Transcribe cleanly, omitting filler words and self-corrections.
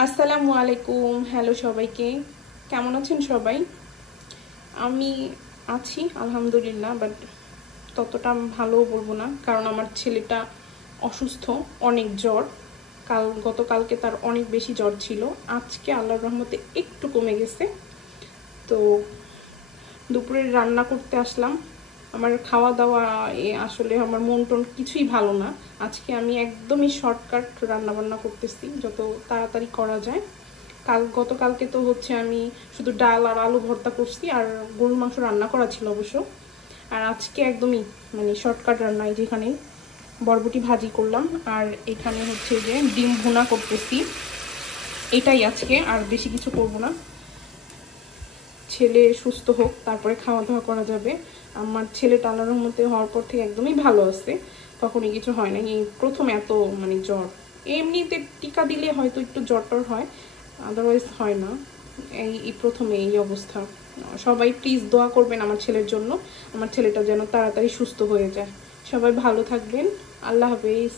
আসসালামু আলাইকুম। হ্যালো সবাইকে, কেমন আছেন সবাই? আমি আছি আলহামদুলিল্লাহ, বাট ততটা ভালোও বলবো না, কারণ আমার ছেলেটা অসুস্থ, অনেক জ্বর। গতকালকে তার অনেক বেশি জ্বর ছিল, আজকে আল্লাহর রহমতে একটু কমে গেছে। তো দুপুরে রান্না করতে আসলাম। আমার খাওয়া দাওয়া আসলে আমার মন টন কিছুই ভালো না। আজকে আমি একদমই শর্টকাট রান্না বান্না করতেছি, যত তাড়াতাড়ি করা যায়। গতকালকে তো হচ্ছে আমি শুধু ডাল আর আলু ভর্তা করছি, আর গরুর মাংস রান্না করা ছিল অবশ্য। আর আজকে একদমই শর্টকাট রান্নায়, যেখানে বরবটি ভাজি করলাম, আর এখানে হচ্ছে যে ডিম ভুনা করতেছি। এটাই আজকে, আর বেশি কিছু করব না। ছেলে সুস্থ হোক, তারপরে খাওয়া দাওয়া করা যাবে। আমার ছেলেটা আল্লাহর রহমতে হওয়ার পর থেকে একদমই ভালো আছে, কখনই কিছু হয় না। এই প্রথম এত জ্বর। এমনিতে টিকা দিলে হয়তো একটু জ্বর টর হয়, আদারওয়াইজ হয় না। এই প্রথমে এই অবস্থা। সবাই প্লিজ দোয়া করবেন আমার ছেলের জন্য, আমার ছেলেটা যেন তাড়াতাড়ি সুস্থ হয়ে যায়। সবাই ভালো থাকবেন। আল্লাহ হাফেজ।